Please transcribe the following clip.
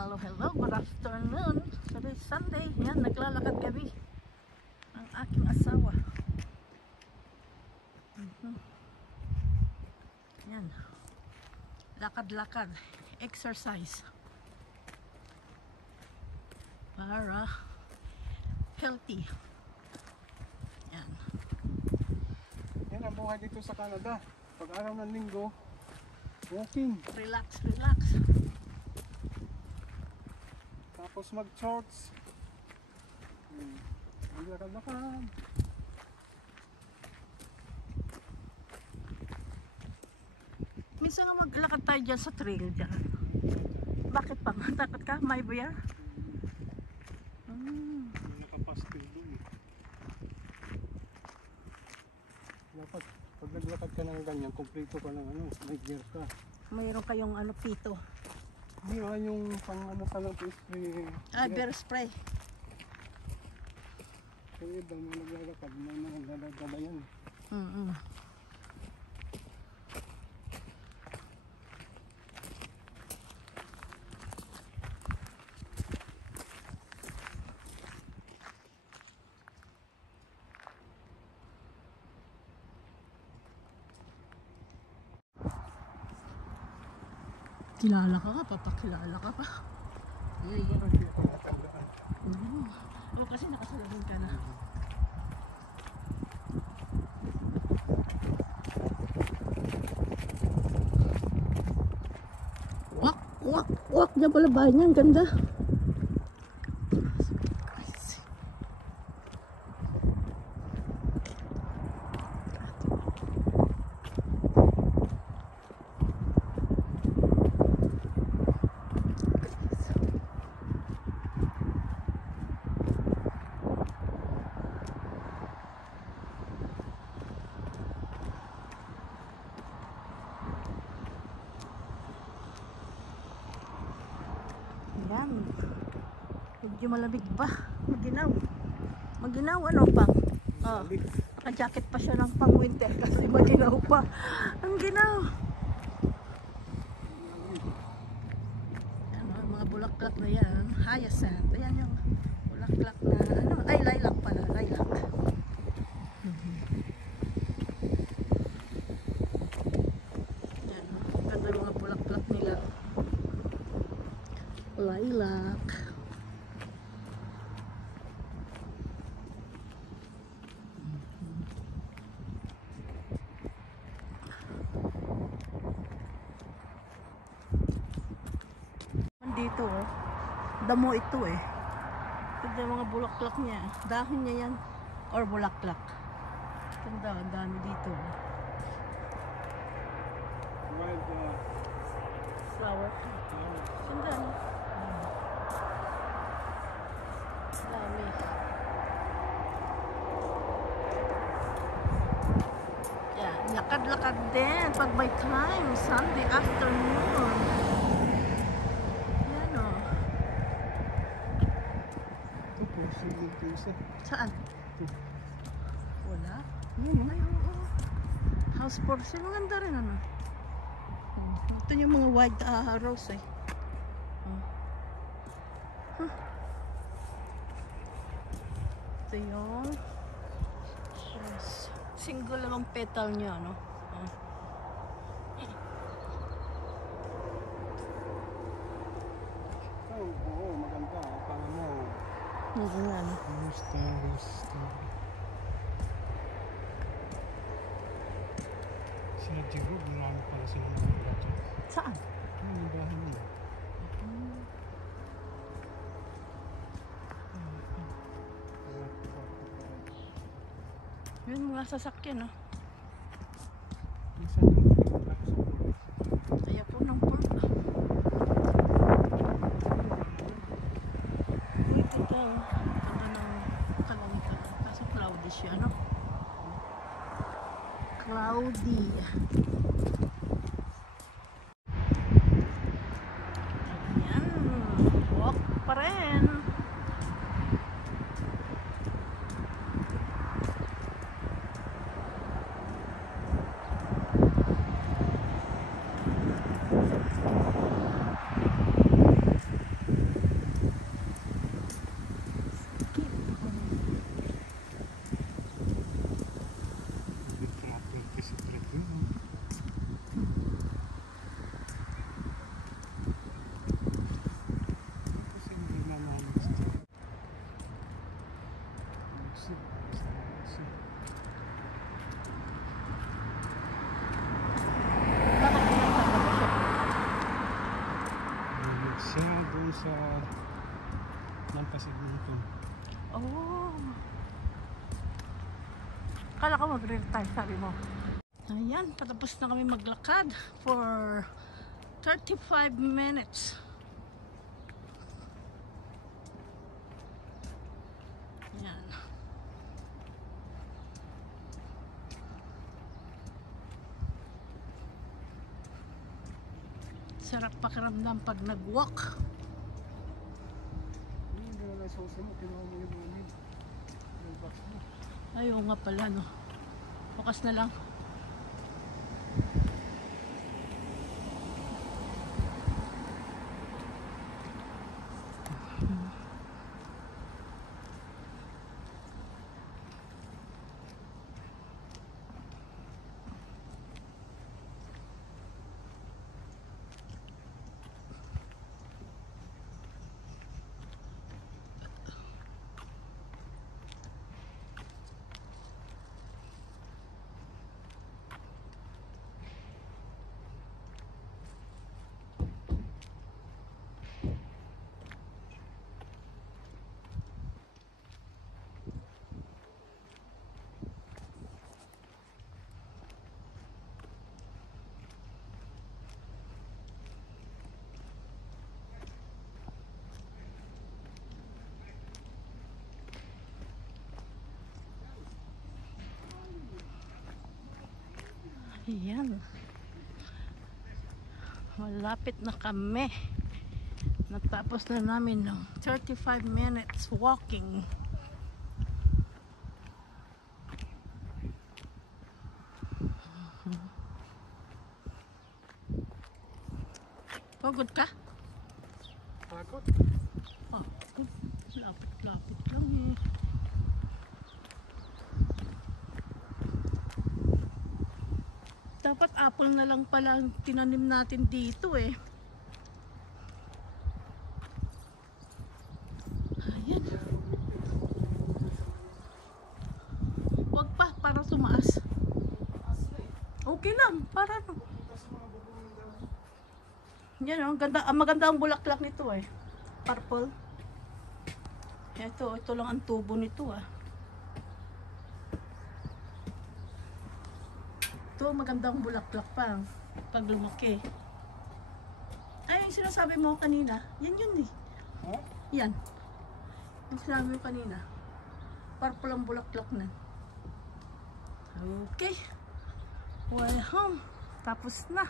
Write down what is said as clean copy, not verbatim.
Hello, hello, good afternoon. Today is Sunday. Yan, naglalakad kami ang aking asawa. Yan, lakad-lakad, exercise para healthy. Yan. Yan ang buhay dito sa Canada. Pag araw ng linggo, walking. Relax, relax. Tapos mag-shorts. Maglakad-lakad. Minsan nga maglakad tayo dyan sa trail dyan. Bakit pa? Takot ka? May buya? Nakapastil doon eh. Dapat pag naglakad ka ng ganyan, kompleto ka ng ano, may gear ka. Mayroon kayong ano, pito. Hindi nga yung pang ano ka lang spray. Bear spray. Kaya iba mga naglalakad, may mga nagdadala yan. Kilala ka ka, papakilala ka pa. O kasi nakasalamin ka na. Wak, wak, wak. Diyan pala bahay niya, ang ganda. Yan. Medyo malamig pa. Maginaw. Maginaw ano pang? Oh, naka-jacket pa siya ng pang winter kasi maginaw pa. Ang ginaw. Yan, mga bulaklak na yan. Hyacinth. Ayan yung bulaklak na ano. Ay, lilac pala. Lilac. Yan. Ganda mga bulaklak nila. Lilac. Dito oh. Damo ito eh. Ito mga bulaklak niya. Dahon niya yan. Or bulaklak. Ganda, ang dami dito. Wild Flower. Ganda no? Dami. Yeah, lakad-lakad din pag may time, Sunday afternoon. Yan o. ito po, siling isa. Saan? Ito. Wala. Ay, oo. House for sale. Maganda rin ano. Ito yung mga white rose eh. Ito yung single lang ang petal niya, no? Oo, maganda. Pang mo. Ano? Gusto. Sila Jigo, marami pala sila mga gato. Saan? Yung bahay nila. Yun mga sasakyan, no? Minsan yung Kaya po ng park. Uy, ito. Ganda ng kalangitan. Kaso cloudy siya, no? Cloudy. Ayan. Walk pa rin. siya dun sa Lampasig nito. Oh. Kala ko mag-retire, sabi mo. Ayan, patapos na kami maglakad for 35 minutes. Ayan. Sarap pakiramdam pag nag-walk. Hindi na lang sauce mo, kinuha mo yung mga yung box mo. Ayaw nga pala, no. Bukas na lang. Ayan. Malapit na kami. Natapos na namin ng 35 minutes walking. Pagod ka? Pagod? Oh, lapit-lapit lang eh. Dapat apple na lang pala ang tinanim natin dito eh. Ayan. Wag pa, para tumaas. Okay lang, para no. Yan oh, ganda, maganda ang bulaklak nito eh. Purple. Ito lang ang tubo nito ah. Ito, magandang bulaklak pa pag lumaki. Ay, yung sinasabi mo kanina, yan yun eh. Huh? Yan. Yung sinabi mo kanina. Purple ang bulaklak na. Okay. Well, home. Tapos na.